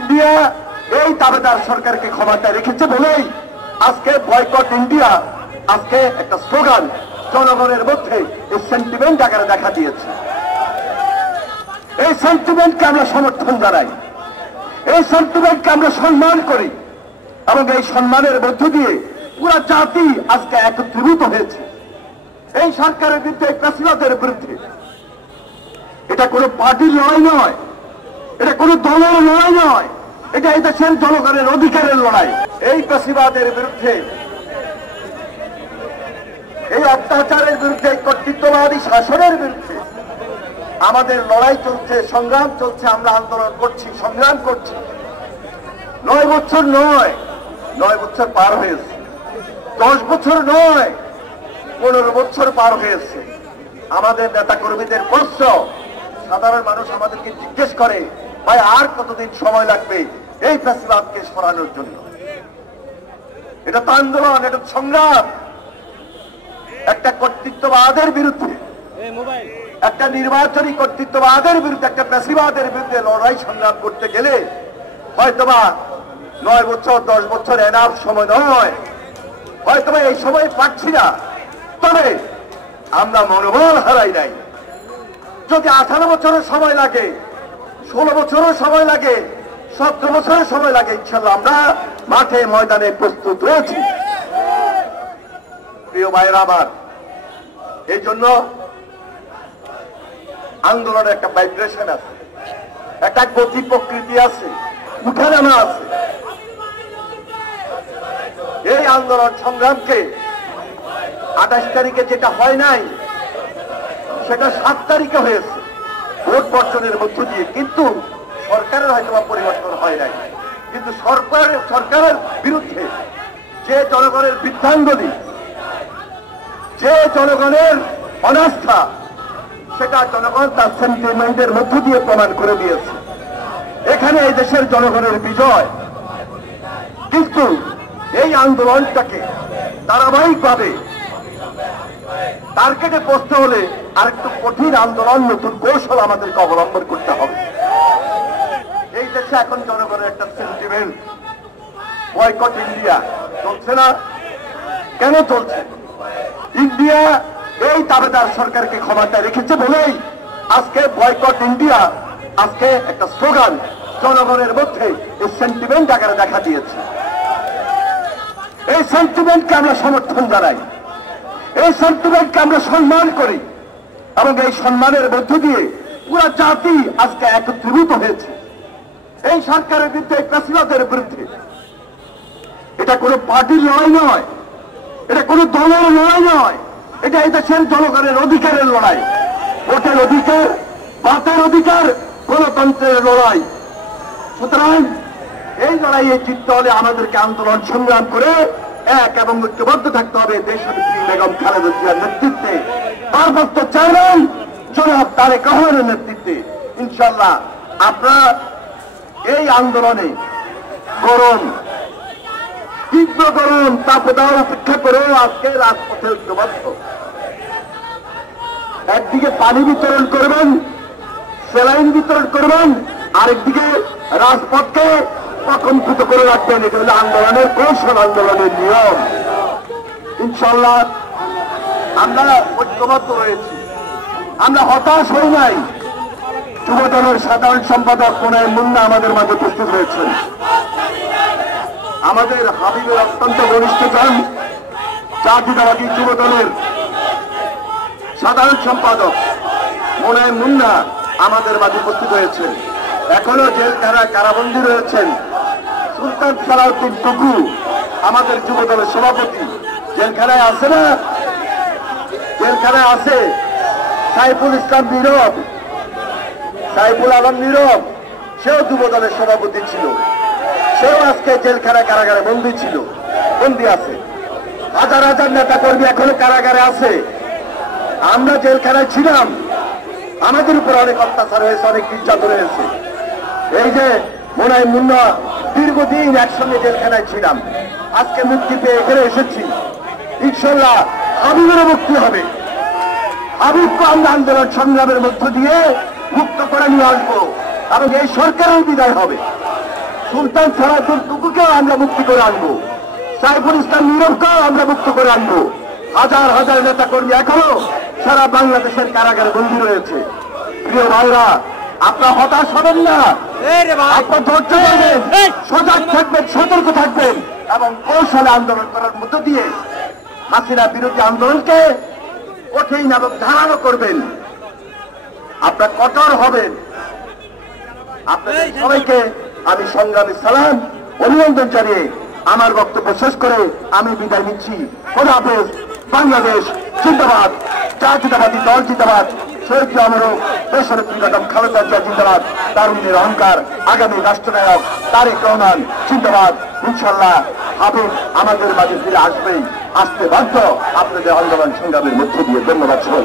India এই দাবেদার সরকারকে ক্ষমতায় রেখেছে বলেই আজকে বয়কট ইন্ডিয়া আজকে একটা স্লোগান জনগণের মধ্যে এই সেন্টিমেন্ট আকারে দেখা দিয়েছে। এই সেন্টিমেন্টকে আমরা সমর্থন জানাই, এই সেন্টিমেন্টকে আমরা সম্মান করি এবং এই সম্মানের মধ্য দিয়ে পুরা জাতি আজকে একত্রীভূত হয়েছে এই সরকারের বিরুদ্ধে, এই প্রেসিডেন্টের বিরুদ্ধে। এটা কোনো পার্টির লড়াই নয়, এটা কোনো দলের লড়াই নয়, এটা এই দেশের জনগণের অধিকারের লড়াই। এই প্রেসিডেন্টের বিরুদ্ধে, এই অত্যাচারের বিরুদ্ধে, এই কর্তৃত্ববাদী শাসনের বিরুদ্ধে আমাদের লড়াই চলছে, সংগ্রাম চলছে। আমরা আন্দোলন করছি, সংগ্রাম করছি। 9 বছর নয়, 9 বছর পার হয়েছে, 10 বছর নয়, 15 বছর পার হয়েছে। আমাদের নেতা কর্মীদের প্রশ্ন, সাধারণ মানুষ আমাদেরকে জিজ্ঞেস করে, ভাই আর কতদিন সময় লাগবে এই ফ্যাসিবাদকে সরানোর জন্য? এটা তো আন্দোলন, এটা সংগ্রাম। একটা কর্তৃত্ববাদের বিরুদ্ধে, একটা নির্বাচনী কর্তৃত্ববাদের বিরুদ্ধে, একটা ফ্যাসিবাদের বিরুদ্ধে লড়াই সংগ্রাম করতে গেলে হয়তোবা 9 বছর 10 বছর এনাফ সময় নয়, হয়তোবা এই সময় পাচ্ছি না। তবে আমরা মনোবল হারাই নাই। যদি 18 বছরের সময় লাগে, 16 বছরের সময় লাগে, 17 বছরের সময় লাগে, ইনশাল্লাহ আমরা মাঠে ময়দানে প্রস্তুত রয়েছি। প্রিয় ভাইরা আমার, এই জন্য আন্দোলনের একটা ভাইব্রেশন আছে, একটা গতি প্রকৃতি আছে, উঠানামা আছে। এই আন্দোলন সংগ্রামকে 28 তারিখে যেটা হয় নাই সেটা 7 তারিখে হয়েছে ভোট বর্জনের মধ্য দিয়ে। কিন্তু সরকারের হয়তো পরিবর্তন হয় নাই, কিন্তু সরকারের বিরুদ্ধে যে জনগণের বৃদ্ধাঙ্গুলি, যে জনগণের অনাস্থা, সেটা জনগণ তার সেন্টিমেন্টের মধ্য দিয়ে প্রমাণ করে দিয়েছে। এখানে এই দেশের জনগণের বিজয়। কিন্তু এই আন্দোলনটাকে ধারাবাহিকভাবে টার্গেটে পৌঁছতে হলে আরেকটু কঠিন আন্দোলন, নতুন কৌশল আমাদেরকে অবলম্বন করতে হবে। এই দেশে এখন জনগণের একটা সেন্টিমেন্ট, বয়কট ইন্ডিয়া চলছে না। কেন চলছে? ইন্ডিয়া এই দাবেদার সরকারকে ক্ষমতায় রেখেছে বলেই আজকে বয়কট ইন্ডিয়া আজকে একটা স্লোগান জনগণের মধ্যে এই সেন্টিমেন্ট আকারে দেখা দিয়েছে। এই সেন্টিমেন্টকে আমরা সমর্থন জানাই, এই সেন্টিমেন্টকে আমরা সম্মান করি এবং এই সম্মানের মধ্য দিয়ে পুরা জাতি আজকে একত্রীভূত হয়েছে এই সরকারের বিরুদ্ধে, এই প্রেসিডেন্টের বিরুদ্ধে। এটা কোনো পার্টির লড়াই নয়, এটা কোনো দলের লড়াই নয়, এটা এই দেশের জনগণের অধিকারের লড়াই। ভোটের অধিকার, বাতের অধিকার, গণতন্ত্রের লড়াই। সুতরাং এই লড়াইয়ে জিততে হলে আমাদেরকে আন্দোলন সংগ্রাম করে এক এবং ঐক্যবদ্ধ থাকতে হবে। দেশনেত্রী বেগম খালেদা জিয়ার নেতৃত্বে, ভারপ্রাপ্ত চেয়ারম্যান জনাব তারেক রহমানের নেতৃত্বে ইনশাল্লাহ আপনারা এই আন্দোলনে গরম, তীব্র গরম তাপদাহ উপেক্ষা করেও আজকে রাজপথে ঐক্যবদ্ধ। একদিকে পানি বিতরণ করবেন, স্যালাইন বিতরণ করবেন, আরেকদিকে রাজপথকে প্রকম্পিত করে রাখবেন। এটা হল আন্দোলনের কৌশল, আন্দোলনের নিয়ম। ইনশাল্লাহ আমরা ঐক্যবদ্ধ রয়েছি, আমরা হতাশ হই নাই। যুবদলের সাধারণ সম্পাদক মোনায়েম মুন্না আমাদের মাঝে উপস্থিত হয়েছেন। আমাদের হাবিবের অত্যন্ত ঘনিষ্ঠ জন জাতীয়তাবাদী যুবদলের সাধারণ সম্পাদক মোনায়েম মুন্না আমাদের মাঝে উপস্থিত হয়েছেন। এখনো জেলখানায় কারাবন্দী রয়েছেন সুলতান সালাউদ্দিন টুকু, আমাদের যুবদলের সভাপতি, জেলখানায় আছে না? জেলখানায় আছে। সাইফুল ইসলাম নীরব, সাইফুল আলম নীরব, সেও যুবদলের সভাপতি ছিল, সেও আজকে জেলখানায় কারাগারে বন্দী ছিল, বন্দী আছে। হাজার হাজার নেতা কর্মী এখনো কারাগারে আছে। আমরা জেলখানায় ছিলাম, আমাদের উপর অনেক অত্যাচার হয়েছে, অনেক নির্যাতন হয়েছে। এই যে মোনায়েম মুন্না, দীর্ঘদিন একসঙ্গে জেলখানায় ছিলাম, আজকে মুক্তি পেয়ে এখানে এসেছি। ইনশাল্লাহ হাবিবেরও মুক্তি হবে। হাবিবকে আমরা আন্দোলন সংগ্রামের মধ্য দিয়ে মুক্ত করে নিয়ে আসবো এবং এই সরকারের বিদায় হবে। সুলতান সারাদুল টুকুকেও আমরা মুক্তি করে আনবো, সাইফুল ইসলাম নীরবকেও আমরা মুক্ত করে আনবো। হাজার হাজার নেতা কর্মী এখনো সারা বাংলাদেশের কারাগারে বন্দী রয়েছে। প্রিয় ভাইরা, আপনারা হতাশ হবেন না, আপনার ধৈর্য ধরবেন, সজাগ থাকবেন, সতর্ক থাকবেন এবং কৌশলে আন্দোলন করার মধ্য দিয়ে হাসিনা বিরোধী আন্দোলনকে কঠিন এবং ধারালো করবেন। আপনার কঠোর হবেন। আপনাদের সবাইকে আমি সংগ্রামী সালাম অভিনন্দন জানিয়ে আমার বক্তব্য শেষ করে আমি বিদায় নিচ্ছি। খোদা হাফেজ। বাংলাদেশ জিন্দাবাদ, জাতীয়তাবাদী দল জিন্দাবাদ, শহীদ অমরক দেশনেত্রী বেগম খালেদা জিয়া জিন্দাবাদ, তারুণ্যের অহংকার আগামী রাষ্ট্রনায়ক তারেক রহমান জিন্দাবাদ। ইনশাল্লাহ হাফেজ আমাদের মাঝে ফিরে আসবেই, আসতে বাধ্য আপনাদের আন্দোলন সংগ্রামের মধ্য দিয়ে। ধন্যবাদ সবাই।